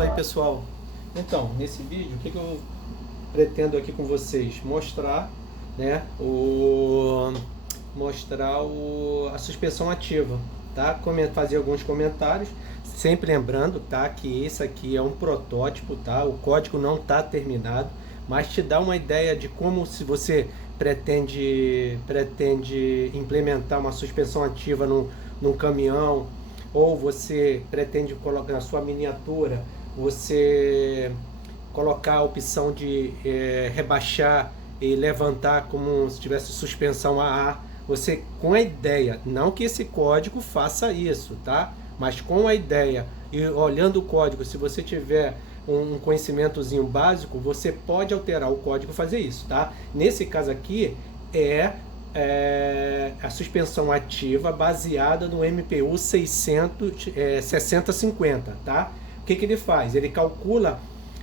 Fala aí, pessoal. Então, nesse vídeo, o que eu pretendo aqui com vocês? Mostrar, né, a suspensão ativa, tá? Fazer alguns comentários, sempre lembrando, tá, que esse aqui é um protótipo, tá? O código não está terminado, mas te dá uma ideia de como, se você pretende implementar uma suspensão ativa num caminhão, ou você pretende colocar na sua miniatura, você colocar a opção de rebaixar e levantar como se tivesse suspensão a ar. Você, com a ideia, não que esse código faça isso, tá? Mas com a ideia e olhando o código, se você tiver um conhecimentozinho básico, você pode alterar o código e fazer isso, tá? Nesse caso aqui é a suspensão ativa baseada no MPU 6050, tá? O que ele faz? Ele calcula,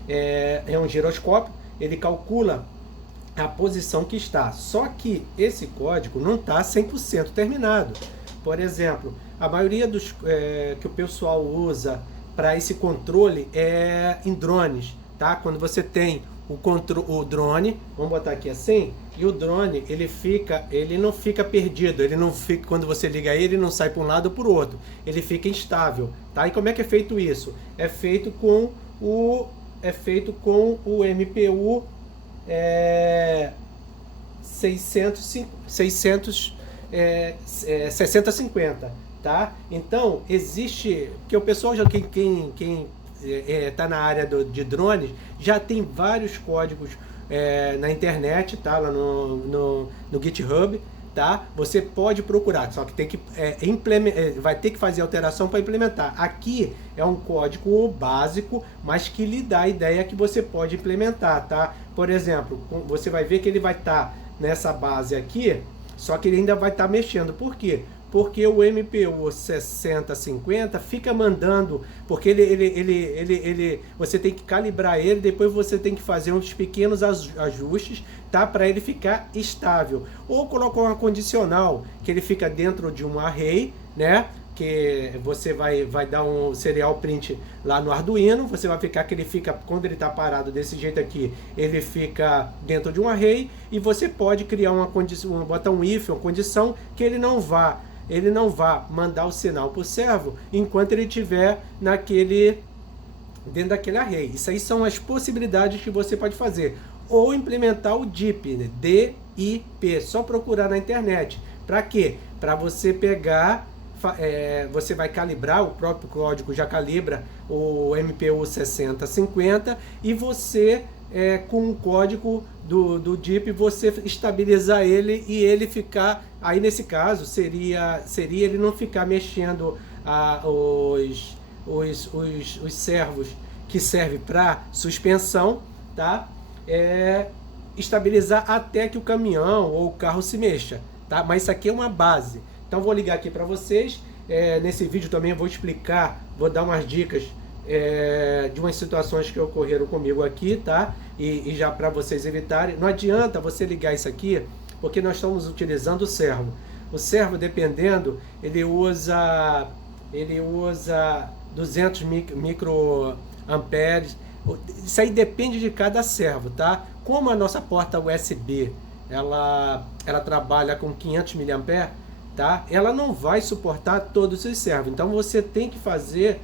é um giroscópio, ele calcula a posição que está. Só que esse código não está 100% terminado. Por exemplo, a maioria dos que o pessoal usa para esse controle é em drones, tá? Quando você tem o drone, vamos botar aqui assim, e o drone ele não fica perdido, ele não fica, quando você liga ele não sai para um lado ou para o outro, ele fica instável, tá? E como é que é feito isso? É feito com o MPU 6050, tá? Então existe, que o pessoal já quem tá na área de drones já tem vários códigos na internet, tá? Lá no GitHub, tá? Você pode procurar, só que tem que vai ter que fazer alteração para implementar. Aqui é um código básico, mas que lhe dá a ideia que você pode implementar, tá? Por exemplo, você vai ver que ele vai estar nessa base aqui, só que ele ainda vai estar mexendo. Por quê? Porque o MPU 6050 fica mandando, porque você tem que calibrar ele, depois você tem que fazer uns pequenos ajustes, tá, para ele ficar estável. Ou colocar uma condicional, que ele fica dentro de um array, né, que você vai dar um serial print lá no Arduino, você vai ficar que ele fica, quando ele está parado desse jeito aqui, ele fica dentro de um array, e você pode criar uma condição, botar um if, uma condição que ele não vá mandar o sinal para o servo enquanto ele estiver dentro daquele array. Isso aí são as possibilidades que você pode fazer. Ou implementar o DIP, né? DIP, só procurar na internet. Para quê? Para você pegar, você vai calibrar, o próprio código já calibra o MPU 6050, e você, com o código do DIP, você estabilizar ele e ele ficar, aí nesse caso seria ele não ficar mexendo os servos que servem para suspensão, tá? Estabilizar até que o caminhão ou o carro se mexa, tá? Mas isso aqui é uma base. Então vou ligar aqui para vocês. Nesse vídeo também eu vou explicar, vou dar umas dicas de umas situações que ocorreram comigo aqui, tá? E já para vocês evitarem. Não adianta você ligar isso aqui, porque nós estamos utilizando o servo. O servo, dependendo, ele usa 200 microamperes. Isso aí depende de cada servo, tá? Como a nossa porta USB, ela trabalha com 500 mA, tá? Ela não vai suportar todos os servos. Então você tem que fornecer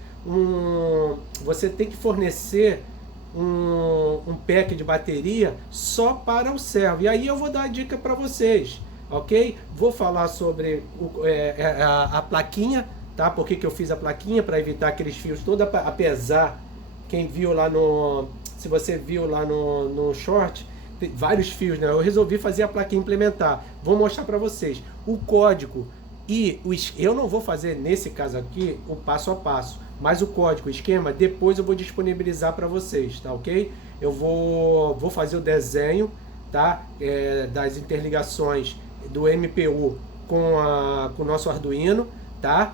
um pack de bateria só para o servo. E aí eu vou dar a dica para vocês, ok? Vou falar sobre a plaquinha, tá? Por que eu fiz a plaquinha? Para evitar aqueles fios todos, apesar, quem viu lá se você viu lá no short, tem vários fios, né? Eu resolvi fazer a plaquinha implementar. Vou mostrar para vocês o código eu não vou fazer nesse caso aqui o passo a passo, mas o código, o esquema, depois eu vou disponibilizar para vocês, tá ok? Eu vou fazer o desenho, tá? Das interligações do MPU com o nosso Arduino, tá?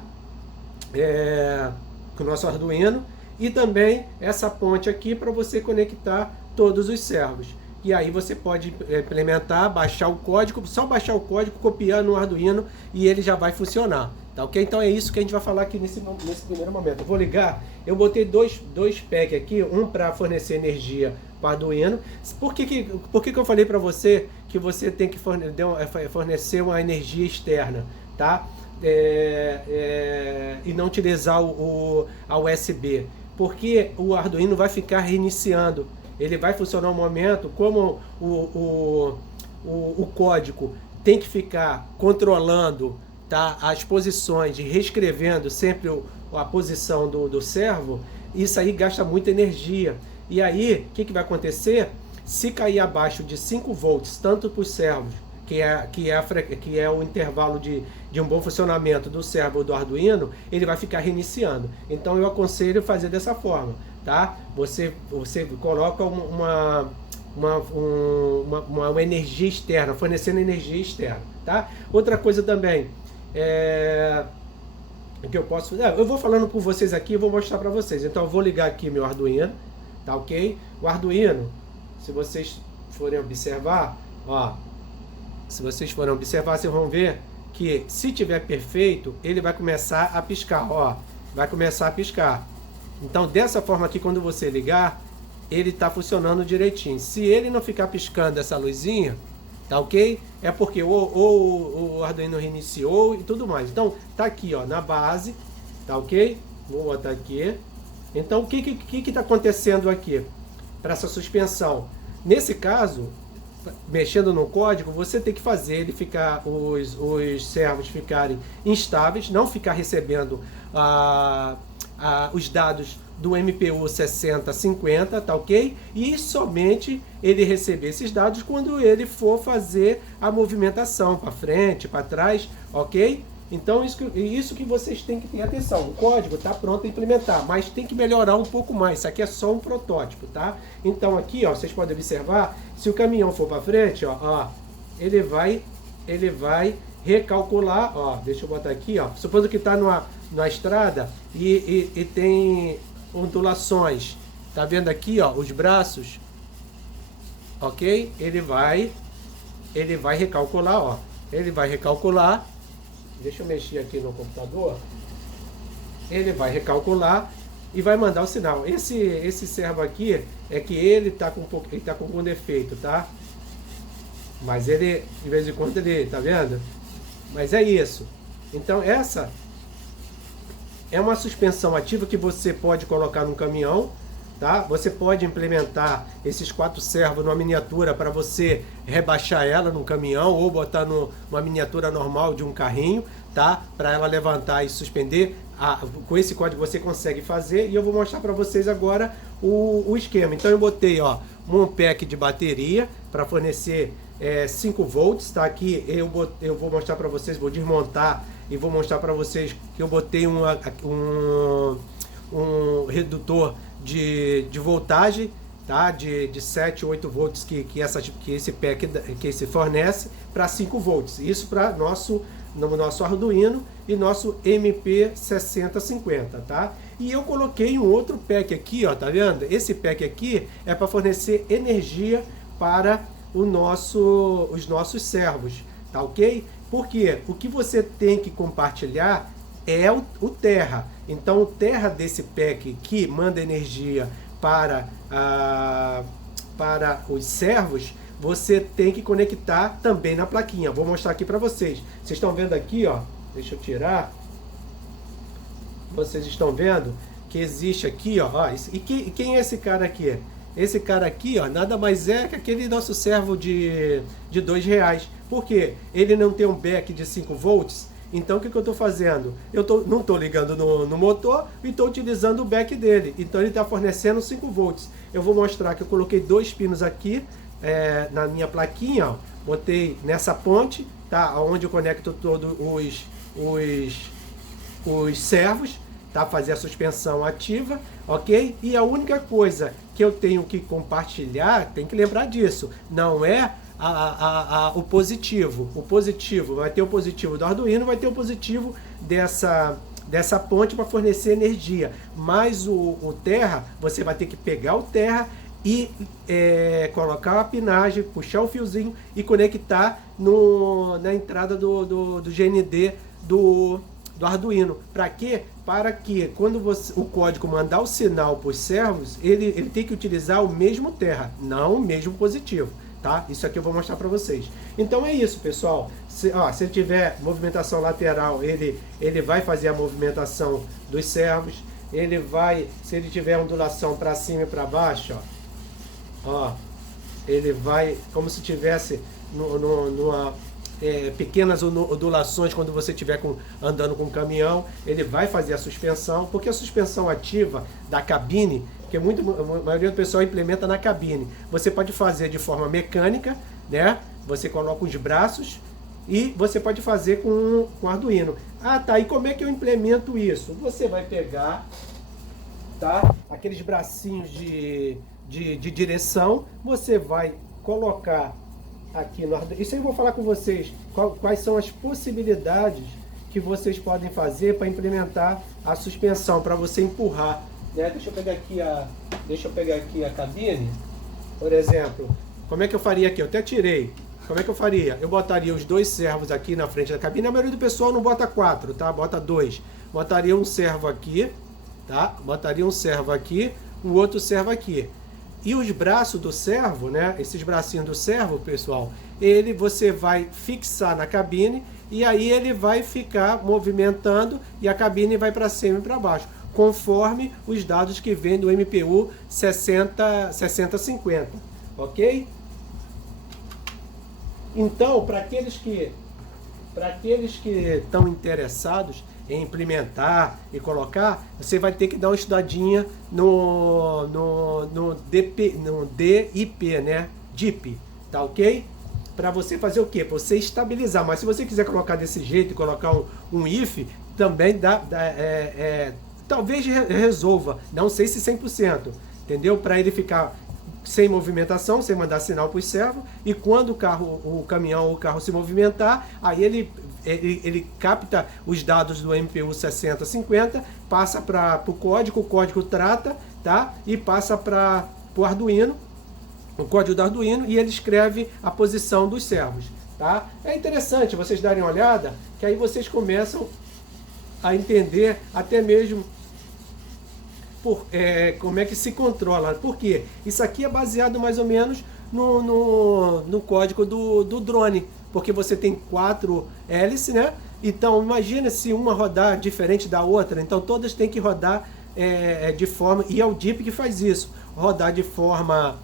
Com o nosso Arduino, e também essa ponte aqui para você conectar todos os servos. E aí você pode implementar, baixar o código, só baixar o código, copiar no Arduino e ele já vai funcionar, tá? Tá ok? Então é isso que a gente vai falar aqui nesse primeiro momento. Eu vou ligar, eu botei dois packs aqui, um para fornecer energia para o Arduino. Por que eu falei para você que você tem que fornecer uma energia externa, tá? E não utilizar a USB? Porque o Arduino vai ficar reiniciando. Ele vai funcionar um momento, como o código tem que ficar controlando, tá, as posições e reescrevendo sempre a posição do servo. Isso aí gasta muita energia. E aí, o que vai acontecer? Se cair abaixo de 5 volts, tanto para os servos, que é o intervalo de um bom funcionamento do servo ou do Arduino, ele vai ficar reiniciando. Então eu aconselho fazer dessa forma, tá? Você coloca uma energia externa, fornecendo energia externa, tá? Outra coisa também, que eu posso fazer, eu vou falando com vocês aqui, eu vou mostrar para vocês. Então eu vou ligar aqui meu Arduino, tá ok? O Arduino, se vocês forem observar, ó, vocês vão ver que se tiver perfeito, ele vai começar a piscar, ó, vai começar a piscar. Então dessa forma aqui, quando você ligar, ele está funcionando direitinho. Se ele não ficar piscando essa luzinha, tá ok? É porque o Arduino reiniciou e tudo mais. Então tá aqui, ó, na base, tá ok? Vou botar aqui. Então o que está acontecendo aqui para essa suspensão? Nesse caso, mexendo no código, você tem que fazer ele ficar, os servos ficarem instáveis, não ficar recebendo os dados do MPU 6050, tá ok? E somente ele receber esses dados quando ele for fazer a movimentação para frente, para trás, ok? Então isso que vocês têm que ter atenção. O código está pronto a implementar, mas tem que melhorar um pouco mais. Isso aqui é só um protótipo, tá? Então aqui, ó, vocês podem observar, se o caminhão for para frente, ó, ele vai recalcular, ó, deixa eu botar aqui, ó, supondo que está na estrada e tem ondulações, tá vendo aqui, ó, os braços, ok? Ele vai recalcular, ó, ele vai recalcular. Deixa eu mexer aqui no computador. Ele vai recalcular e vai mandar o sinal. Esse servo aqui é que ele tá com algum defeito, tá? Mas ele, de vez em quando, ele, tá vendo? Mas é isso. Então essa é uma suspensão ativa que você pode colocar num caminhão, tá? Você pode implementar esses 4 servos numa miniatura para você rebaixar ela num caminhão ou botar numa miniatura normal de um carrinho, tá? Para ela levantar e suspender. Com esse código você consegue fazer, e eu vou mostrar para vocês agora o esquema. Então eu botei, ó, um pack de bateria para fornecer 5 volts, tá? Aqui eu vou mostrar para vocês, vou desmontar e vou mostrar para vocês que eu botei um redutor de voltagem, tá? De 7, 8 volts que esse pack que se fornece para 5 volts. Isso para nosso Arduino e nosso MP6050, tá? E eu coloquei um outro pack aqui, ó, tá vendo? Esse pack aqui é para fornecer energia para os nossos servos, tá ok? Porque o que você tem que compartilhar é o terra. Então o terra desse pack que manda energia para os servos, você tem que conectar também na plaquinha. Vou mostrar aqui para vocês. Vocês estão vendo aqui, ó, deixa eu tirar. Vocês estão vendo que existe aqui, ó, e quem é esse cara aqui? Esse cara aqui, ó, nada mais é que aquele nosso servo de R$2. Por quê? Ele não tem um back de 5 volts. Então o que eu estou fazendo? Não estou ligando no motor e estou utilizando o back dele. Então ele está fornecendo 5 volts. Eu vou mostrar que eu coloquei 2 pinos aqui na minha plaquinha, ó. Botei nessa ponte, tá? Onde eu conecto todos os servos, tá? Fazer a suspensão ativa, ok? E a única coisa que eu tenho que compartilhar, tem que lembrar disso, não é o positivo. O positivo, vai ter o positivo do Arduino, vai ter o positivo dessa ponte para fornecer energia. Mas o terra, você vai ter que pegar o terra e colocar a pinagem, puxar o fiozinho e conectar na entrada do GND do do Arduino. Para quê? Para que quando o código mandar o sinal para os servos, ele tem que utilizar o mesmo terra, não o mesmo positivo. Tá? Isso aqui eu vou mostrar para vocês. Então é isso, pessoal. Se ele tiver movimentação lateral, ele vai fazer a movimentação dos servos. Se ele tiver ondulação para cima e para baixo, ó, ele vai como se tivesse numa pequenas ondulações quando você estiver andando com um caminhão. Ele vai fazer a suspensão, porque a suspensão ativa da cabine, que a maioria do pessoal implementa na cabine, você pode fazer de forma mecânica, né? Você coloca os braços e você pode fazer com Arduino. Ah, tá, e como é que eu implemento isso? Você vai pegar, tá, aqueles bracinhos de direção, você vai colocar aqui no Arduino. Isso aí eu vou falar com vocês quais são as possibilidades que vocês podem fazer para implementar a suspensão, para você empurrar, né? Deixa eu pegar aqui a cabine, por exemplo. Como é que eu faria aqui? Eu até tirei. Como é que eu faria? Eu botaria os dois servos aqui na frente da cabine. A maioria do pessoal não bota 4, tá? Bota 2. Botaria um servo aqui, tá? Botaria um servo aqui, o outro servo aqui. E os braços do servo, né? Esses bracinhos do servo, pessoal, você vai fixar na cabine e aí ele vai ficar movimentando e a cabine vai para cima e para baixo, conforme os dados que vêm do MPU 6050, ok? Então, para aqueles que estão interessados em implementar e colocar, você vai ter que dar uma estudadinha no DIP, né? DIP, tá ok? Para você fazer o quê? Para você estabilizar. Mas se você quiser colocar desse jeito e colocar um if, também talvez resolva. Não sei se 100%, entendeu? Para ele ficar sem movimentação, sem mandar sinal para os servos, e quando o caminhão ou o carro se movimentar, aí ele capta os dados do MPU 6050, passa para o código trata, tá? E passa para o Arduino, o código do Arduino, e ele escreve a posição dos servos, tá? É interessante vocês darem uma olhada, que aí vocês começam a entender até mesmo como é que se controla. Por quê? Isso aqui é baseado mais ou menos no código do drone, porque você tem 4 hélices, né? Então imagina se uma rodar diferente da outra, então todas têm que rodar de forma, e é o DIP que faz isso, rodar de forma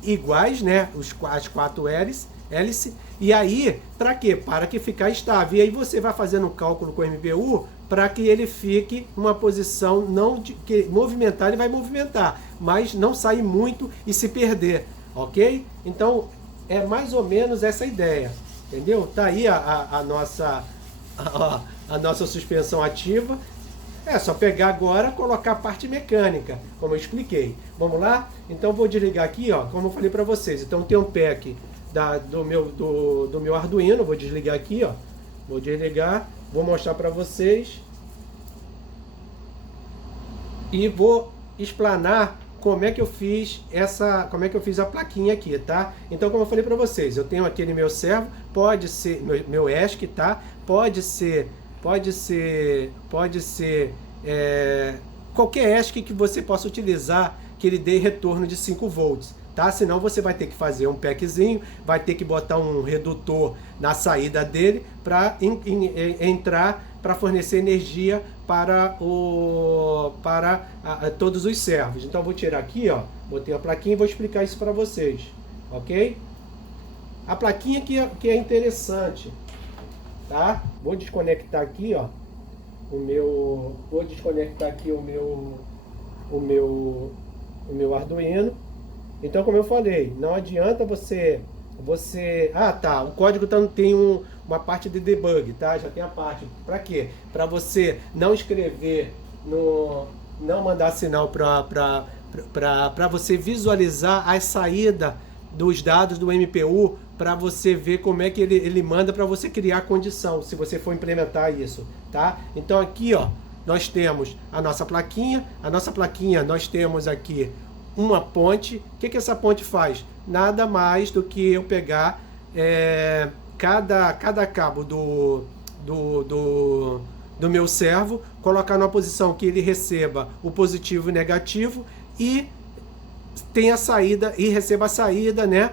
iguais, né? As 4 hélices. E aí, para quê? Para que ficar estável. E aí você vai fazendo um cálculo com o MPU para que ele fique numa posição que movimentar, ele vai movimentar, mas não sair muito e se perder, ok? Então é mais ou menos essa ideia, entendeu? Tá aí a nossa suspensão ativa. É só pegar agora e colocar a parte mecânica, como eu expliquei. Vamos lá? Então vou desligar aqui, ó, como eu falei para vocês. Então tem um pack do meu Arduino, vou desligar aqui, ó. Vou desligar, vou mostrar para vocês e vou explanar como é que eu fiz a plaquinha aqui, tá? Então, como eu falei para vocês, eu tenho aquele meu servo, pode ser meu ESC, tá? Pode ser qualquer ESC que você possa utilizar que ele dê retorno de 5 volts. Tá? Senão você vai ter que fazer um packzinho, vai ter que botar um redutor na saída dele para entrar, para fornecer energia para todos os servos. Então eu vou tirar aqui, ó, botei a plaquinha e vou explicar isso para vocês, ok? A plaquinha que é interessante, tá? Vou desconectar aqui, ó, vou desconectar aqui o meu Arduino. Então, como eu falei, não adianta você... Ah, tá, o código tem uma parte de debug, tá? Já tem a parte. Para quê? Para você não escrever, não mandar sinal para você visualizar a saída dos dados do MPU, para você ver como é que ele manda para você criar a condição, se você for implementar isso, tá? Então aqui, ó, nós temos a nossa plaquinha. A nossa plaquinha, nós temos aqui uma ponte. O que essa ponte faz? Nada mais do que eu pegar cada cabo do meu servo, colocar numa posição que ele receba o positivo e o negativo e tenha a saída e receba a saída, né,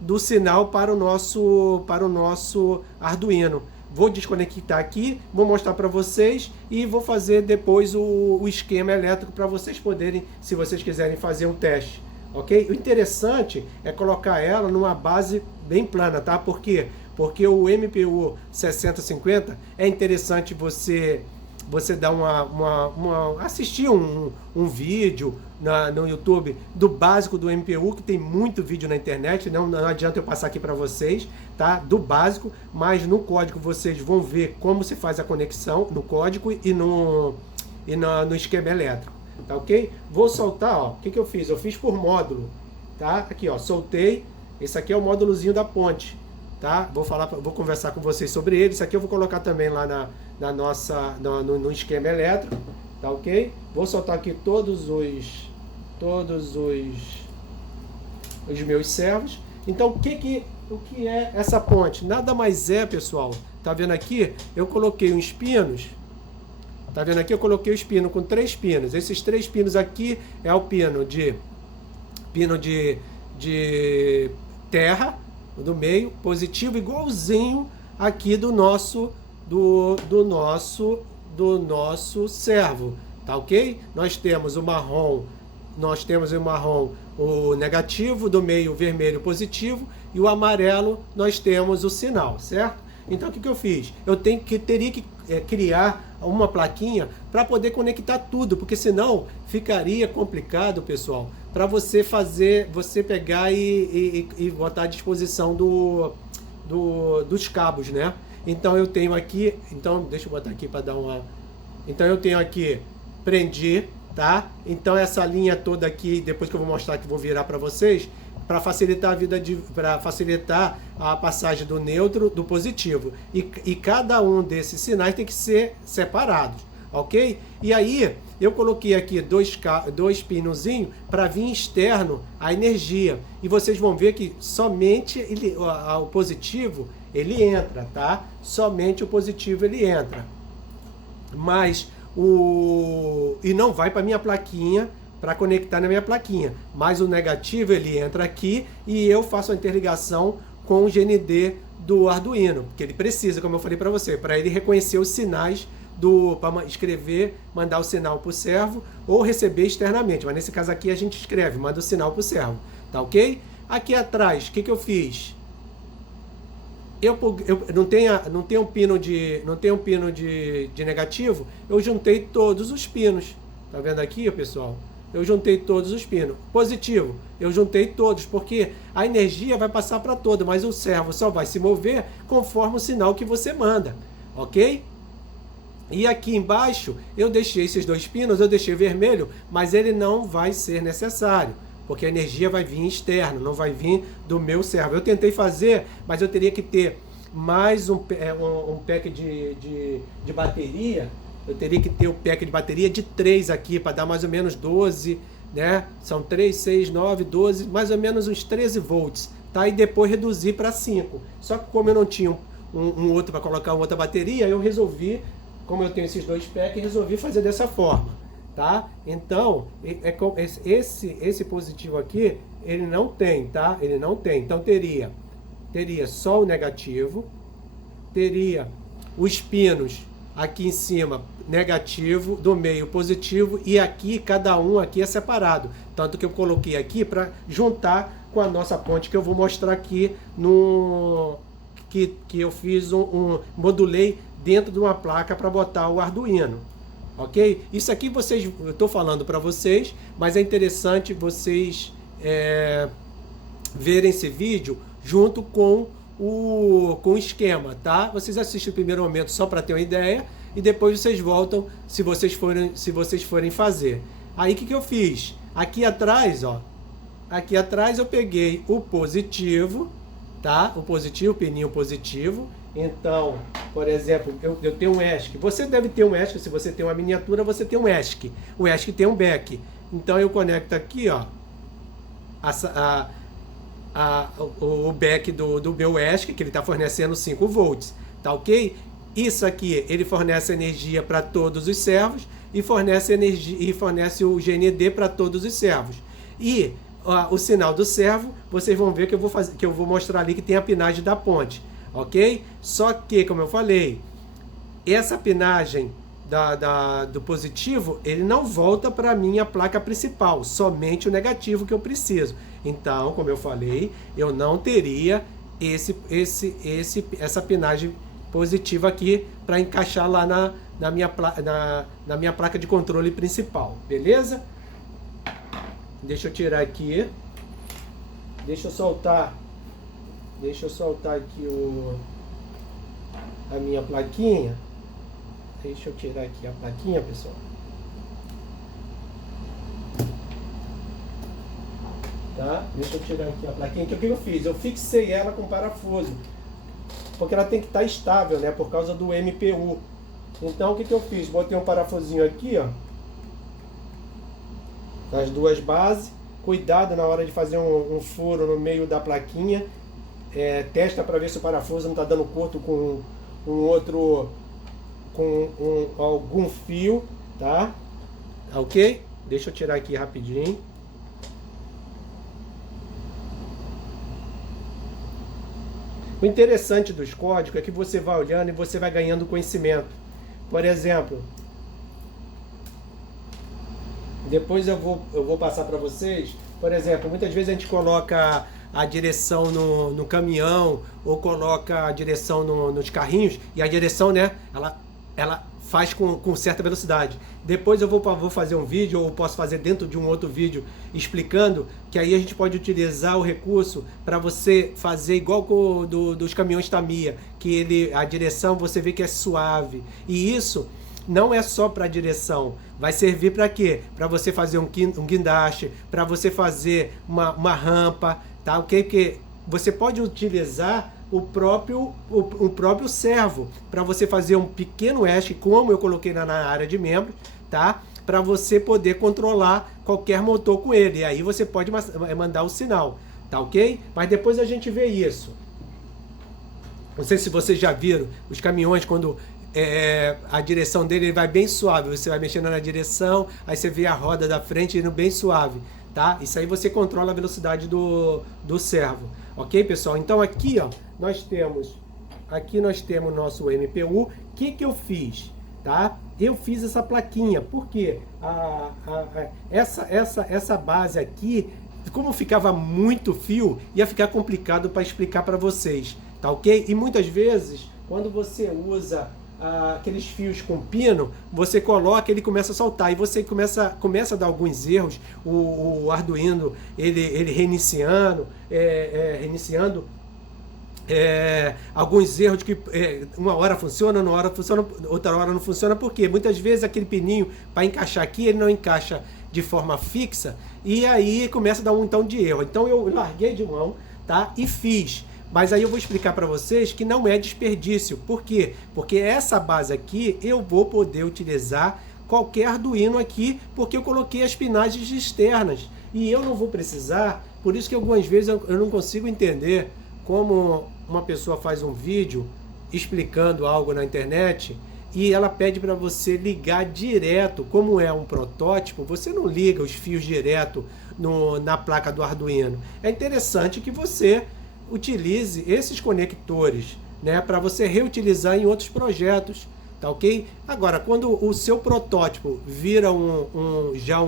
do sinal para o nosso Arduino. Vou desconectar aqui, vou mostrar para vocês e vou fazer depois o esquema elétrico para vocês poderem, se vocês quiserem fazer um teste, ok? O interessante é colocar ela numa base bem plana, tá? Por quê? Porque o MPU 6050 é interessante você dar assistir um vídeo no YouTube do básico do MPU, que tem muito vídeo na internet, não adianta eu passar aqui para vocês, tá? Do básico, mas no código vocês vão ver como se faz a conexão no código e no esquema elétrico, tá ok? Vou soltar, ó, o que eu fiz? Eu fiz por módulo, tá? Aqui, ó, soltei, esse aqui é o módulozinho da ponte, tá? Vou conversar com vocês sobre ele, isso aqui eu vou colocar também lá no esquema elétrico, tá ok? Vou soltar aqui todos os meus servos. Então, o que é essa ponte? Nada mais é, pessoal, tá vendo aqui? Eu coloquei uns pinos, tá vendo aqui? Eu coloquei os pinos com 3 pinos. Esses 3 pinos aqui é o pino de terra, do meio, positivo, igualzinho aqui do nosso servo, tá ok? Nós temos o marrom, o negativo, do meio o vermelho positivo e o amarelo nós temos o sinal, certo? Então o que eu fiz? Eu teria que criar uma plaquinha para poder conectar tudo, porque senão ficaria complicado, pessoal, para você pegar e botar à disposição dos cabos, né? Então eu tenho aqui, deixa eu botar aqui para dar uma... Então eu tenho aqui, prendi, tá? Então essa linha toda aqui, depois que eu vou mostrar, que vou virar para vocês, para facilitar para facilitar a passagem do neutro do positivo. E cada um desses sinais tem que ser separados, ok? E aí eu coloquei aqui dois pinozinhos para vir externo a energia. E vocês vão ver que somente o positivo ele entra, tá? Somente o positivo ele entra. Mas e não vai para minha plaquinha, para conectar na minha plaquinha. Mas o negativo ele entra aqui e eu faço a interligação com o GND do Arduino, que ele precisa, como eu falei para você, para ele reconhecer os sinais para escrever, mandar o sinal para o servo ou receber externamente. Mas nesse caso aqui a gente escreve, manda o sinal para o servo, tá ok? Aqui atrás, o que eu fiz? Eu não tenho um pino de negativo, eu juntei todos os pinos. Tá vendo aqui, pessoal? Eu juntei todos os pinos. Positivo, eu juntei todos, porque a energia vai passar para todo, mas o servo só vai se mover conforme o sinal que você manda, ok? E aqui embaixo, eu deixei esses 2 pinos, eu deixei vermelho, mas ele não vai ser necessário, porque a energia vai vir externo, não vai vir do meu servo. Eu tentei fazer, mas eu teria que ter mais um pack de bateria. Eu teria que ter o pack de bateria de 3 aqui, para dar mais ou menos 12, né? São 3, 6, 9, 12, mais ou menos uns 13 volts, tá? E depois reduzir para 5. Só que como eu não tinha um outro para colocar uma outra bateria, eu resolvi, como eu tenho esses 2 packs, resolvi fazer dessa forma, tá? Então, esse positivo aqui, ele não tem, tá? Ele não tem. Então teria só o negativo, teria os pinos aqui em cima negativo, do meio positivo, e aqui cada um aqui é separado, tanto que eu coloquei aqui para juntar com a nossa ponte, que eu vou mostrar aqui que eu fiz modulei dentro de uma placa para botar o Arduino, ok? Isso aqui eu estou falando para vocês, mas é interessante vocês verem esse vídeo junto com o esquema, tá? Vocês assistem o primeiro momento só para ter uma ideia e depois vocês voltam se vocês forem fazer. Aí o que eu fiz? Aqui atrás, ó, aqui atrás eu peguei o positivo, tá? O positivo, o pininho positivo. Então, por exemplo, eu tenho um ESC. Você deve ter um ESC, se você tem uma miniatura, você tem um ESC. O ESC tem um back. Então eu conecto aqui, ó, o back do meu ESC, que ele está fornecendo 5 volts, tá ok? Isso aqui, ele fornece energia para todos os servos e fornece energia e fornece o GND para todos os servos. E o sinal do servo, vocês vão ver que eu vou mostrar ali que tem a pinagem da ponte, ok? Só que, como eu falei, essa pinagem do positivo, ele não volta para a minha placa principal, somente o negativo que eu preciso. Então, como eu falei, eu não teria essa pinagem positiva aqui para encaixar lá na minha placa de controle principal, beleza? Deixa eu tirar aqui, deixa eu soltar aqui a minha plaquinha. Deixa eu tirar aqui a plaquinha, pessoal. Tá? Deixa eu tirar aqui a plaquinha. Que o que eu fiz? Eu fixei ela com parafuso, porque ela tem que estar estável, né? Por causa do MPU. Então o que eu fiz? Botei um parafusinho aqui, ó, nas duas bases. Cuidado na hora de fazer um furo no meio da plaquinha. Testa para ver se o parafuso não está dando curto com algum fio, tá? Ok? Deixa eu tirar aqui rapidinho. O interessante dos códigos é que você vai olhando e você vai ganhando conhecimento. Por exemplo, depois eu vou passar para vocês. Por exemplo, muitas vezes a gente coloca a direção no caminhão ou coloca a direção nos carrinhos e a direção, né, ela faz com certa velocidade. Depois eu vou fazer um vídeo, ou posso fazer dentro de um outro vídeo explicando que aí a gente pode utilizar o recurso para você fazer igual com dos caminhões Tamiya, que a direção você vê que é suave. E isso não é só para a direção, vai servir para quê? Para você fazer um guindaste, para você fazer uma rampa, tá ok? Porque você pode utilizar o próprio servo para você fazer um pequeno ESC, como eu coloquei na área de membros, tá? Para você poder controlar qualquer motor com ele. E aí você pode mandar o sinal, tá ok? Mas depois a gente vê isso. Não sei se vocês já viram os caminhões quando a direção dele vai bem suave. Você vai mexendo na direção, aí você vê a roda da frente indo bem suave, tá? Isso aí você controla a velocidade do servo, ok, pessoal? Então aqui, ó, nós temos nosso MPU. O que eu fiz, tá? Eu fiz essa plaquinha, porque essa base aqui, como ficava muito fio, ia ficar complicado para explicar para vocês, tá ok? E muitas vezes, quando você usa aqueles fios com pino, você coloca, ele começa a soltar e você começa a dar alguns erros. O Arduino ele reiniciando alguns erros de que uma hora funciona, outra hora não funciona, porque muitas vezes aquele pininho para encaixar aqui, ele não encaixa de forma fixa e aí começa a dar um então de erro. Então eu larguei de mão, tá? E fiz. Mas aí eu vou explicar para vocês que não é desperdício. Por quê? Porque essa base aqui eu vou poder utilizar qualquer Arduino aqui, porque eu coloquei as pinagens externas. E eu não vou precisar, por isso que algumas vezes eu não consigo entender como uma pessoa faz um vídeo explicando algo na internet e ela pede para você ligar direto. Como é um protótipo, você não liga os fios direto na placa do Arduino. É interessante que você utilize esses conectores, né, para você reutilizar em outros projetos, tá ok? Agora, quando o seu protótipo vira uma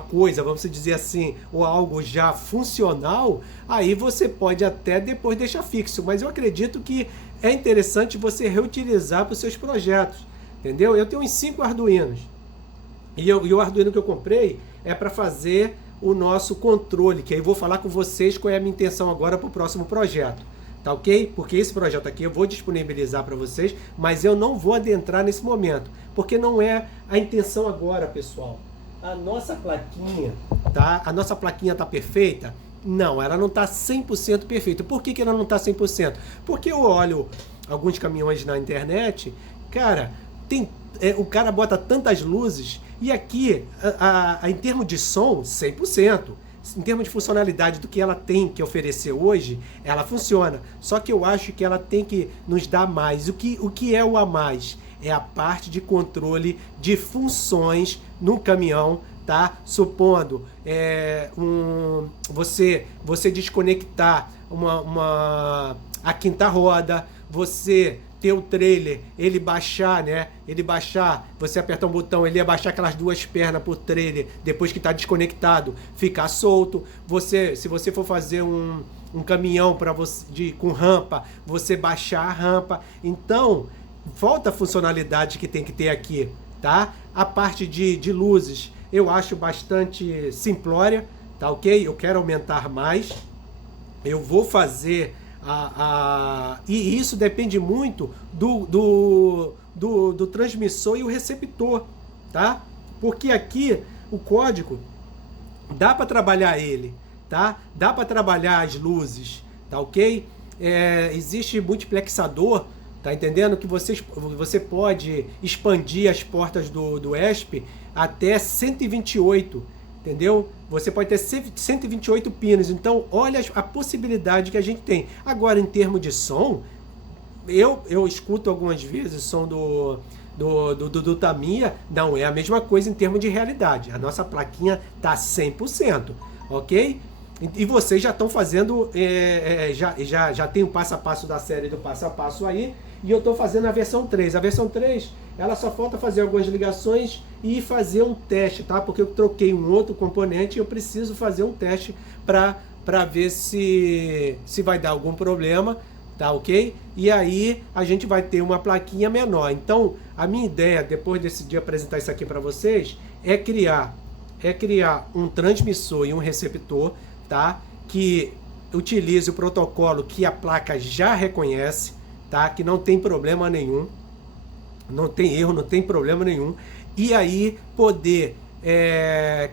coisa, vamos dizer assim, ou algo já funcional, aí você pode até depois deixar fixo, mas eu acredito que é interessante você reutilizar para os seus projetos, entendeu? Eu tenho uns 5 Arduinos, e o Arduino que eu comprei é para fazer o nosso controle, que aí eu vou falar com vocês qual é a minha intenção agora para o próximo projeto, tá ok? Porque esse projeto aqui eu vou disponibilizar para vocês, mas eu não vou adentrar nesse momento, porque não é a intenção agora, pessoal. A nossa plaquinha, tá? A nossa plaquinha tá perfeita? Não, ela não tá 100% perfeita. Por que ela não tá 100%? Porque eu olho alguns caminhões na internet, cara, o cara bota tantas luzes. E aqui, em termos de som, 100%. em termos de funcionalidade do que ela tem que oferecer hoje, ela funciona. Só que eu acho que ela tem que nos dar mais. O que é o a mais? É a parte de controle de funções no caminhão, tá? Supondo você desconectar a quinta roda, você ter o trailer, ele baixar, né? Ele baixar, você apertar um botão, ele abaixar aquelas duas pernas pro trailer, depois que está desconectado, ficar solto. Se você for fazer um caminhão para você com rampa, você baixar a rampa. Então, falta a funcionalidade que tem que ter aqui, tá? A parte de luzes, eu acho bastante simplória, tá ok? Eu quero aumentar mais. Eu vou fazer e isso depende muito do transmissor e o receptor, tá? Porque aqui o código dá para trabalhar ele, tá? Dá para trabalhar as luzes, tá ok? Existe multiplexador, tá entendendo? Que você pode expandir as portas do ESP até 128, entendeu? Você pode ter 128 pinos. Então, olha a possibilidade que a gente tem. Agora, em termos de som, eu escuto algumas vezes o som do Tamiya. Não é a mesma coisa em termos de realidade. A nossa plaquinha tá 100%, ok? E vocês já estão fazendo, já tem o passo a passo da série do passo a passo aí. E eu estou fazendo a versão 3. A versão 3, ela só falta fazer algumas ligações e fazer um teste, tá? Porque eu troquei um outro componente e eu preciso fazer um teste para ver se vai dar algum problema, tá ok? E aí a gente vai ter uma plaquinha menor. Então, a minha ideia, depois de apresentar isso aqui para vocês, é criar um transmissor e um receptor, tá? Que utilize o protocolo que a placa já reconhece, tá? Que não tem problema nenhum, não tem erro, não tem problema nenhum. E aí poder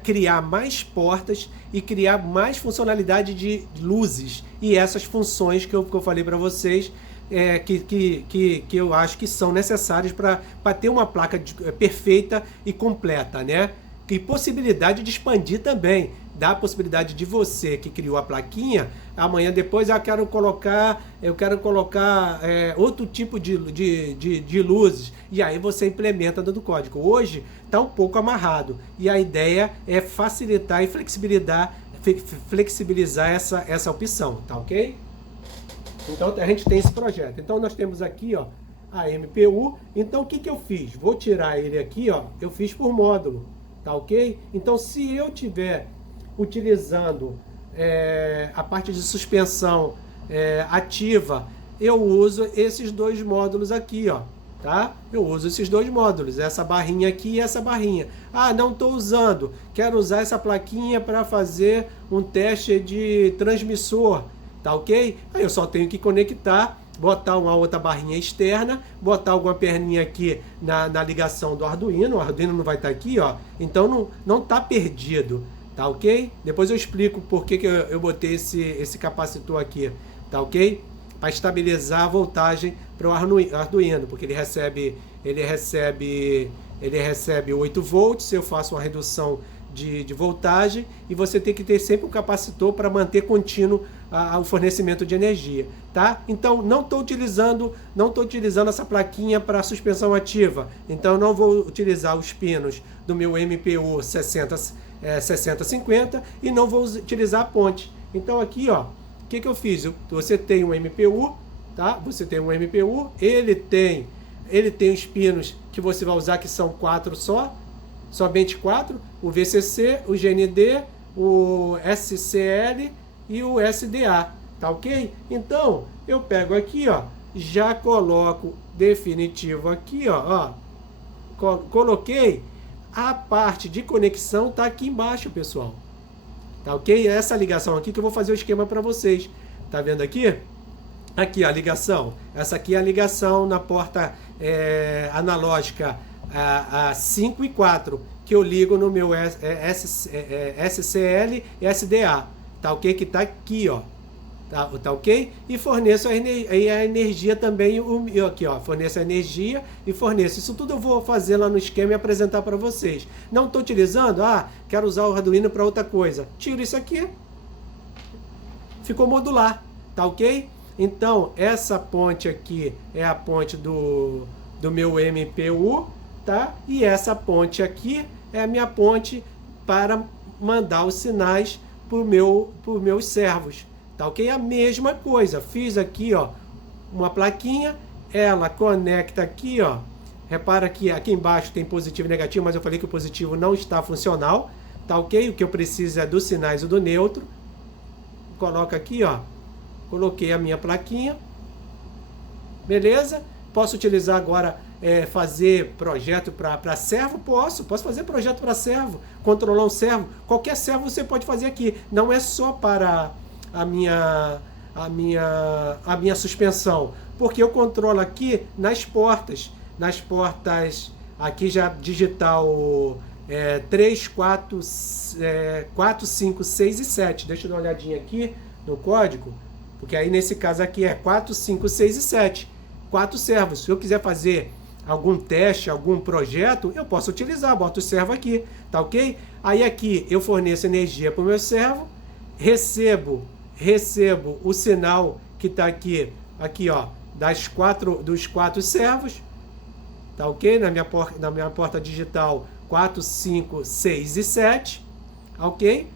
criar mais portas e criar mais funcionalidade de luzes e essas funções que eu falei para vocês, que eu acho que são necessárias para ter uma placa perfeita e completa, né? E possibilidade de expandir também. Dá a possibilidade de você que criou a plaquinha, amanhã depois eu quero colocar outro tipo de luzes, e aí você implementa dentro do código. Hoje está um pouco amarrado, e a ideia é facilitar e flexibilizar essa opção, tá ok? Então a gente tem esse projeto. Então nós temos aqui, ó, a MPU. Então o que eu fiz? Vou tirar ele aqui, ó, eu fiz por módulo, tá ok? Então se eu tiver utilizando a parte de suspensão ativa, eu uso esses dois módulos aqui, ó, tá? Eu uso esses dois módulos, essa barrinha aqui e essa barrinha. Ah, não estou usando, quero usar essa plaquinha para fazer um teste de transmissor, tá ok? Aí eu só tenho que conectar, botar uma outra barrinha externa, botar alguma perninha aqui na ligação do Arduino. O Arduino não vai estar aqui, ó, então não está perdido. Tá ok? Depois eu explico por que eu botei esse capacitor aqui, tá ok? Para estabilizar a voltagem para o Arduino, porque ele recebe 8 volts, eu faço uma redução de voltagem e você tem que ter sempre um capacitor para manter contínuo o fornecimento de energia, tá? Então não estou utilizando essa plaquinha para suspensão ativa, então não vou utilizar os pinos do meu MPU 6050 e não vou utilizar a ponte. Então aqui, ó, o que eu fiz? Você tem um MPU, tá? Você tem um MPU, ele tem os pinos que você vai usar, que são 4 somente 4, o VCC, o GND, o SCL e o SDA, tá ok? Então, eu pego aqui, ó, já coloco definitivo aqui, ó, coloquei, a parte de conexão tá aqui embaixo, pessoal, tá ok? Essa ligação aqui que eu vou fazer o esquema para vocês, tá vendo aqui? Aqui a ligação, essa aqui é a ligação na porta analógica a 5 e 4, que eu ligo no meu SCL e SDA, tá ok? Que tá aqui, ó, Tá ok? E forneço a energia também, aqui ó, forneço a energia e forneço. Isso tudo eu vou fazer lá no esquema e apresentar para vocês. Não estou utilizando, quero usar o Arduino para outra coisa. Tiro isso aqui, ficou modular, tá ok? Então, essa ponte aqui é a ponte do meu MPU, tá? E essa ponte aqui é a minha ponte para mandar os sinais para meus servos. Tá ok? A mesma coisa. Fiz aqui, ó, uma plaquinha. Ela conecta aqui, ó. Repara que aqui embaixo tem positivo e negativo, mas eu falei que o positivo não está funcional. Tá ok? O que eu preciso é dos sinais e do neutro. Coloca aqui, ó. Coloquei a minha plaquinha. Beleza? Posso utilizar agora, fazer projeto para servo? Posso fazer projeto para servo. Controlar um servo. Qualquer servo você pode fazer aqui. Não é só para a minha suspensão, porque eu controlo aqui nas portas aqui já digital 3, 4, 5, 6 e 7. Deixa eu dar uma olhadinha aqui no código, porque aí nesse caso aqui é 4, 5, 6 e 7, 4 servos. Se eu quiser fazer algum teste, algum projeto, eu posso utilizar, boto o servo aqui, tá ok? Aí aqui eu forneço energia para o meu servo, recebo o sinal que está aqui ó, dos 4 servos, tá ok? Na minha porta digital 4, 5, 6 e 7, ok?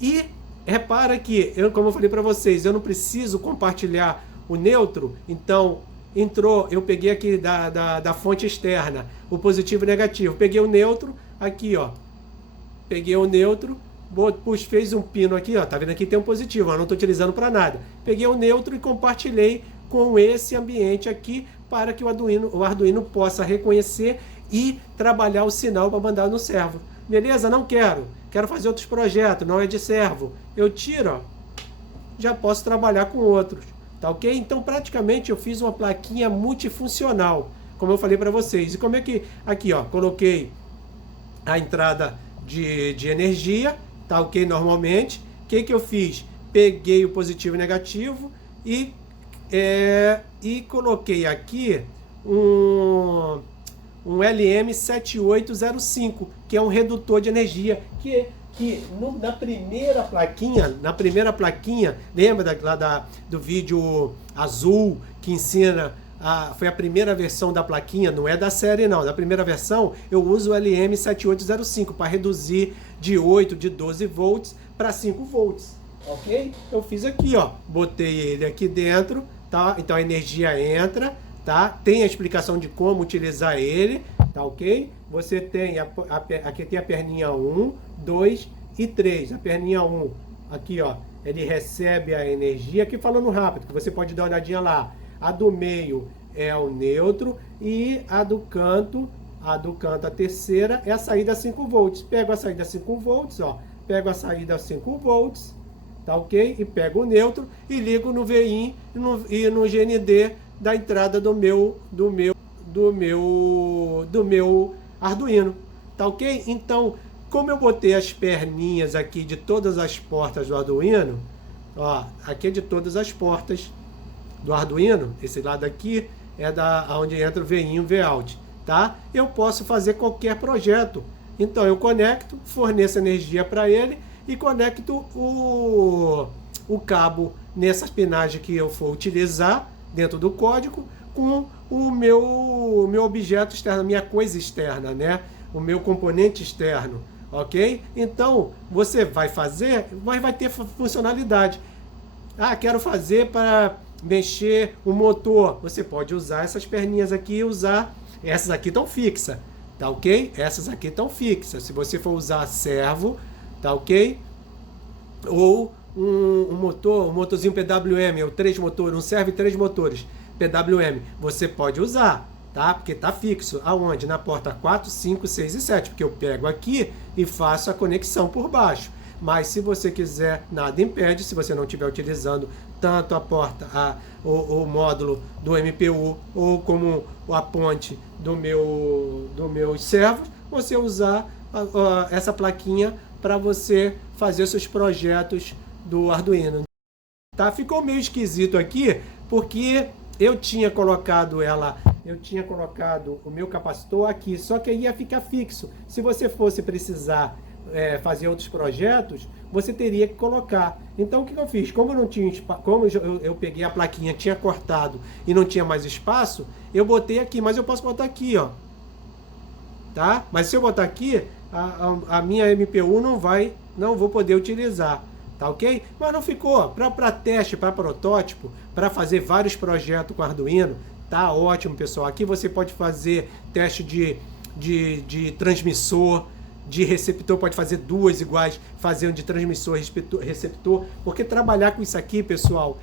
E repara que, como eu falei para vocês, eu não preciso compartilhar o neutro, então eu peguei aqui da fonte externa o positivo e negativo, peguei o neutro aqui, ó, fez um pino aqui, ó, tá vendo aqui tem um positivo, eu não estou utilizando para nada. Peguei o neutro e compartilhei com esse ambiente aqui para que o Arduino possa reconhecer e trabalhar o sinal para mandar no servo. Beleza? Não quero fazer outros projetos, não é de servo. Eu tiro, ó, já posso trabalhar com outros, tá ok? Então praticamente eu fiz uma plaquinha multifuncional, como eu falei para vocês. E como é que, aqui ó, coloquei a entrada de energia, tá ok? Normalmente, o que eu fiz? Peguei o positivo e negativo e coloquei aqui um LM7805, que é um redutor de energia, na primeira plaquinha, lembra do vídeo azul que ensina, foi a primeira versão da plaquinha, não é da série não, da primeira versão eu uso o LM7805 para reduzir de 8, de 12 volts para 5 volts, ok? Eu fiz aqui, ó, botei ele aqui dentro, tá? Então a energia entra, tá? Tem a explicação de como utilizar ele, tá ok? Você tem, aqui tem a perninha 1, 2 e 3, a perninha 1, aqui ó, ele recebe a energia, aqui falando rápido, que você pode dar uma olhadinha lá, a do meio é o neutro e a do canto, a terceira é a saída 5 volts, pego a saída 5 volts, ó, pego a saída 5 volts, tá ok? E pego o neutro e ligo no VIN e no GND da entrada do meu Arduino, tá ok? Então, como eu botei as perninhas aqui de todas as portas do Arduino, ó, aqui é de todas as portas do Arduino, esse lado aqui é onde entra o VIN e o Vout, tá? Eu posso fazer qualquer projeto, então eu conecto, forneço energia para ele e conecto o cabo nessa pinagem que eu for utilizar dentro do código com o meu objeto externo, a minha coisa externa, né? O meu componente externo, ok? Então, você vai fazer, mas vai ter funcionalidade. Quero fazer para mexer o motor. Você pode usar essas perninhas aqui e usar, essas aqui estão fixas, tá ok? Essas aqui estão fixas. Se você for usar servo, tá ok? Ou um motorzinho PWM, ou 3 motores, um servo e 3 motores PWM, você pode usar, tá? Porque tá fixo. Aonde? Na porta 4, 5, 6 e 7, porque eu pego aqui e faço a conexão por baixo. Mas se você quiser, nada impede, se você não estiver utilizando tanto a porta, o módulo do MPU, ou como a ponte do meu servos, você usar essa plaquinha para você fazer seus projetos do Arduino. tá? Ficou meio esquisito aqui, porque eu tinha colocado o meu capacitor aqui, só que aí ia ficar fixo. Se você fosse precisar fazer outros projetos, você teria que colocar. Então o que eu fiz? Como eu não tinha como eu peguei a plaquinha, tinha cortado e não tinha mais espaço, eu botei aqui, mas eu posso botar aqui, ó. Tá? Mas se eu botar aqui, a minha MPU não vou poder utilizar. Tá ok? Mas não ficou. Para teste, para protótipo, para fazer vários projetos com Arduino, tá ótimo, pessoal. Aqui você pode fazer teste de transmissor, de receptor, pode fazer duas iguais, fazer um de transmissor, receptor, porque trabalhar com isso aqui, pessoal,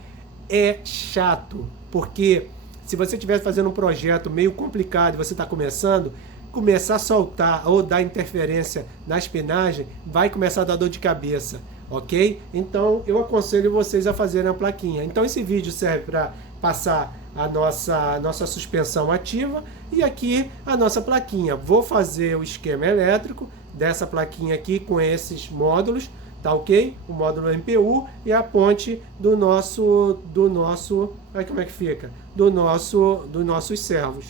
é chato, porque se você estiver fazendo um projeto meio complicado e você está começando, começar a soltar ou dar interferência na espinagem, vai começar a dar dor de cabeça, ok? Então eu aconselho vocês a fazerem a plaquinha. Então esse vídeo serve para passar a nossa suspensão ativa e aqui a nossa plaquinha. Vou fazer o esquema elétrico dessa plaquinha aqui com esses módulos, tá ok? O módulo MPU e a ponte do nosso, olha como é que fica, dos nossos servos,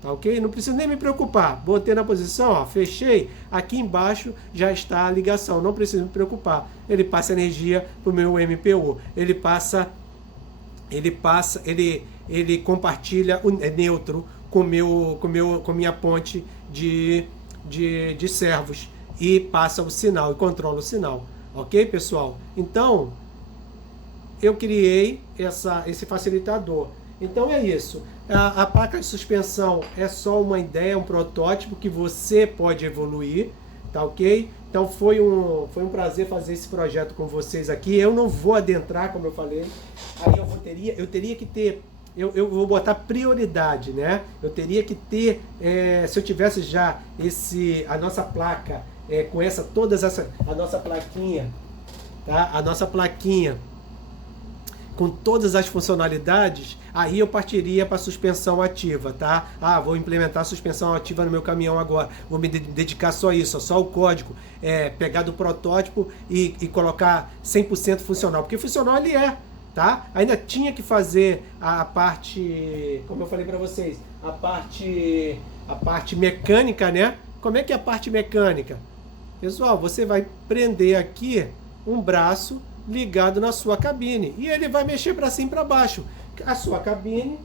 tá ok? Não preciso nem me preocupar, botei na posição, ó, fechei, aqui embaixo já está a ligação, não preciso me preocupar, ele passa energia para o meu MPU, ele compartilha o neutro com minha ponte de servos e passa o sinal e controla o sinal, ok, pessoal? Então eu criei esse facilitador. Então é isso. A placa de suspensão é só uma ideia, um protótipo que você pode evoluir, tá ok? Então foi um prazer fazer esse projeto com vocês aqui. Eu não vou adentrar, como eu falei. Aí eu teria que ter, eu vou botar prioridade, né? Eu teria que ter, se eu tivesse já a nossa placa com a nossa plaquinha, tá? A nossa plaquinha com todas as funcionalidades, aí eu partiria para suspensão ativa, tá? Vou implementar suspensão ativa no meu caminhão agora, vou me dedicar só a isso, só o código, pegar do protótipo e colocar 100% funcional, porque funcional ele tá? Ainda tinha que fazer a parte, como eu falei para vocês, a parte mecânica, né? Como é que é a parte mecânica? Pessoal, você vai prender aqui um braço ligado na sua cabine e ele vai mexer para cima e para baixo. A sua cabine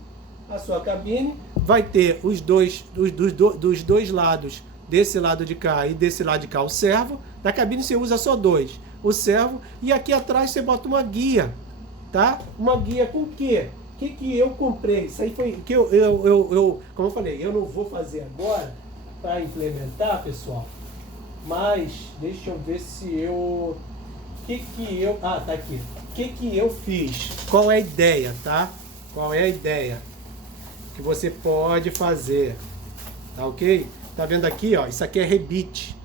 vai ter dos dois lados, desse lado de cá e desse lado de cá, o servo. Da cabine você usa só dois, o servo, e aqui atrás você bota uma guia, tá? Uma guia com o quê? O que eu comprei? Isso aí foi que como eu falei, eu não vou fazer agora para implementar, pessoal, mas deixa eu ver se eu tá aqui. O que eu fiz? Qual é a ideia, tá? Qual é a ideia que você pode fazer? Tá ok? Tá vendo aqui, ó? Isso aqui é rebite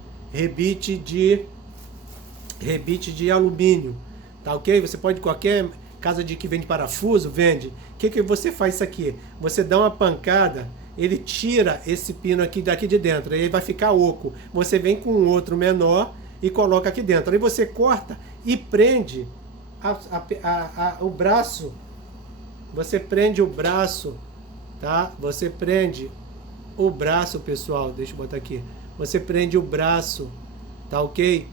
de alumínio, tá ok? Você pode, qualquer casa que vende parafuso, vende. O que você faz isso aqui? Você dá uma pancada, ele tira esse pino aqui daqui de dentro, aí ele vai ficar oco. Você vem com um outro menor e coloca aqui dentro. Aí você corta e prende o braço. Você prende o braço, tá? Você prende o braço, pessoal. Deixa eu botar aqui. Você prende o braço, tá ok?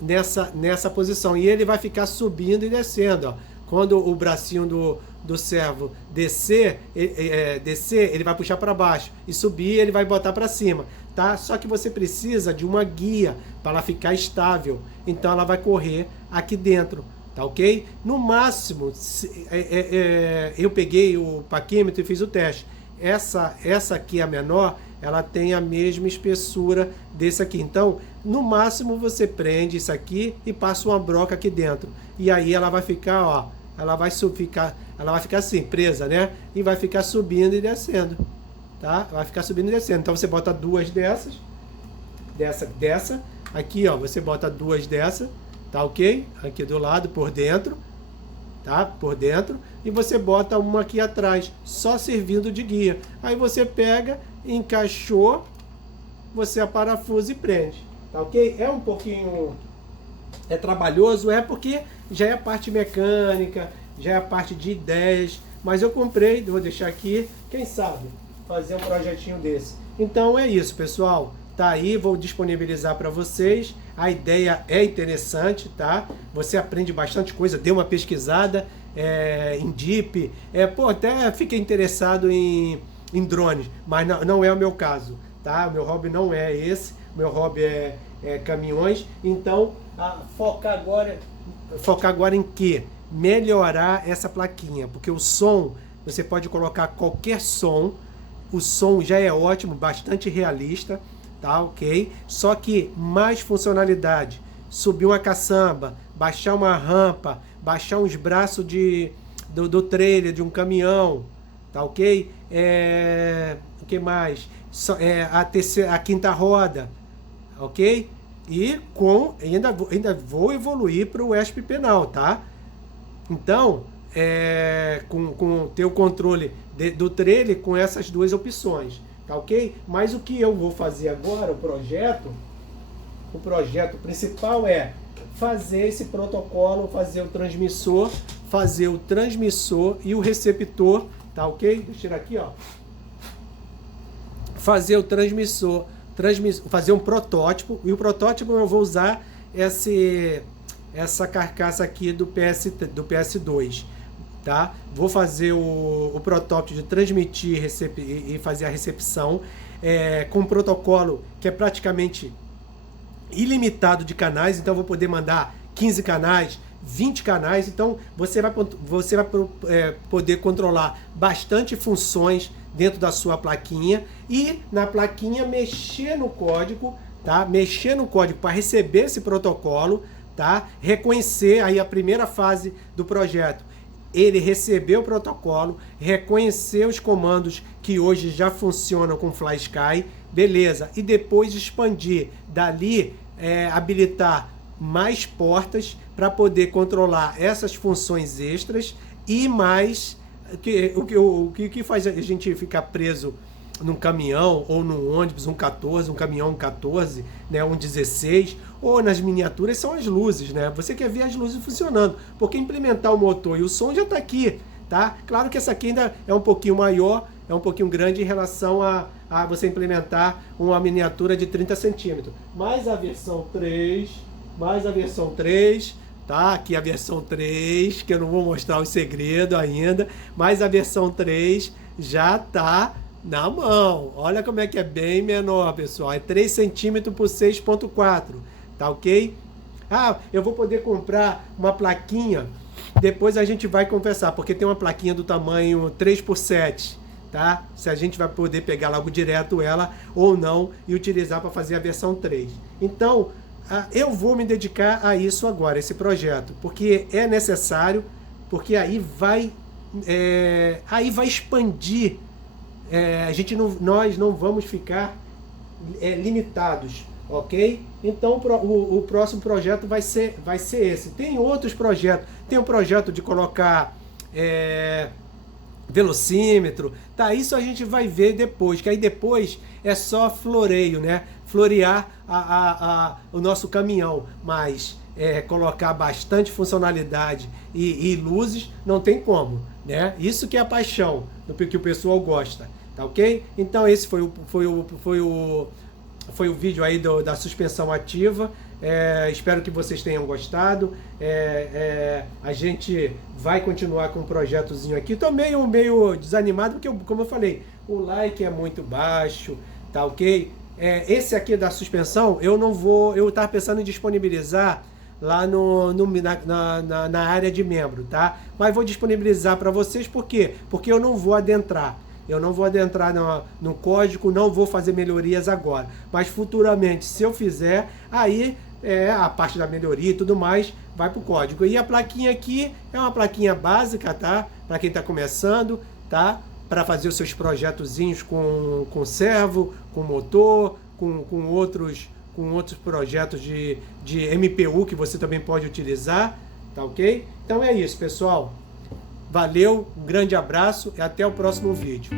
Nessa posição. E ele vai ficar subindo e descendo, ó. Quando o bracinho do servo descer, ele vai puxar para baixo. E subir, ele vai botar para cima, tá? Só que você precisa de uma guia para ela ficar estável. Então ela vai correr aqui dentro, tá ok? No máximo, eu peguei o paquímetro e fiz o teste. Essa aqui, a menor, ela tem a mesma espessura desse aqui. Então, no máximo, você prende isso aqui e passa uma broca aqui dentro. E aí ela vai ficar, ó, ela vai ficar assim, presa, né? E vai ficar subindo e descendo, tá? Vai ficar subindo e descendo. Então você bota duas dessa. Aqui, ó, você bota duas dessa, tá ok? Aqui do lado, por dentro, tá? Por dentro. E você bota uma aqui atrás, só servindo de guia. Aí você pega, encaixou, você aparafusa e prende, tá ok? É um pouquinho trabalhoso, porque já é a parte mecânica, já é a parte de ideias, mas eu comprei, vou deixar aqui, quem sabe, fazer um projetinho desse. Então é isso, pessoal. Tá aí, vou disponibilizar para vocês. A ideia é interessante, tá? Você aprende bastante coisa, dê uma pesquisada em Jeep. Até fiquei interessado em drones, mas não é o meu caso, tá? O meu hobby não é esse, meu hobby é caminhões. Então, focar agora em quê? Melhorar essa plaquinha, porque o som, você pode colocar qualquer som, o som já é ótimo, bastante realista, tá, ok? Só que mais funcionalidade, subir uma caçamba, baixar uma rampa, baixar uns braços do trailer de um caminhão, tá, ok? O que mais? A quinta roda, ok? E ainda vou evoluir para o ESP penal, tá? Então, com ter o controle do trailer com essas duas opções, tá ok? Mas o que eu vou fazer agora, o projeto principal é fazer esse protocolo, fazer o transmissor e o receptor, tá ok? Deixa eu tirar aqui, ó. Fazer o transmissor, fazer um protótipo, e o protótipo eu vou usar essa carcaça aqui do PS2, tá? Vou fazer o protótipo de transmitir e fazer a recepção com um protocolo que é praticamente ilimitado de canais, então vou poder mandar 15 canais, 20 canais, então você vai poder controlar bastante funções dentro da sua plaquinha, e na plaquinha mexer no código, tá? Mexer no código para receber esse protocolo, tá? Reconhecer aí a primeira fase do projeto. Ele recebeu o protocolo, reconhecer os comandos que hoje já funcionam com FlySky, beleza, e depois expandir dali, habilitar mais portas para poder controlar essas funções extras e mais o que faz a gente ficar preso num caminhão ou num ônibus, um 14, um caminhão um 14, né, um 16, ou nas miniaturas são as luzes, né? Você quer ver as luzes funcionando, porque implementar o motor e o som já está aqui, tá? Claro que essa aqui ainda é um pouquinho maior, é um pouquinho grande em relação a você implementar uma miniatura de 30 centímetros. Mas a versão 3, tá? Aqui a versão 3, que eu não vou mostrar o segredo ainda, mas a versão 3 já tá na mão. Olha como é que é bem menor, pessoal. É 3 centímetros por 6,4, tá ok? Eu vou poder comprar uma plaquinha, depois a gente vai conversar, porque tem uma plaquinha do tamanho 3x7, tá? Se a gente vai poder pegar logo direto ela ou não e utilizar para fazer a versão 3. Então, eu vou me dedicar a isso agora, esse projeto, porque é necessário, porque aí vai expandir. Nós não vamos ficar limitados, ok? Então o próximo projeto vai ser esse. Tem outros projetos, tem o projeto de colocar velocímetro, tá? Isso a gente vai ver depois, que aí depois é só floreio, né? Florear o nosso caminhão, mas colocar bastante funcionalidade e luzes não tem como, né? Isso que é a paixão, do que o pessoal gosta, tá ok? Então esse foi o vídeo aí da suspensão ativa. Espero que vocês tenham gostado. A gente vai continuar com um projetozinho aqui. Tô meio desanimado porque, como eu falei, o like é muito baixo, tá ok? Esse aqui da suspensão, eu estava pensando em disponibilizar lá na área de membro, tá? Mas vou disponibilizar para vocês, por quê? Porque eu não vou adentrar. Eu não vou adentrar no código, não vou fazer melhorias agora. Mas futuramente, se eu fizer, aí a parte da melhoria e tudo mais vai para o código. E a plaquinha aqui é uma plaquinha básica, tá? Para quem está começando, tá? Para fazer os seus projetozinhos com servo, com motor, com outros projetos de MPU que você também pode utilizar, tá ok? Então é isso, pessoal. Valeu, um grande abraço e até o próximo vídeo.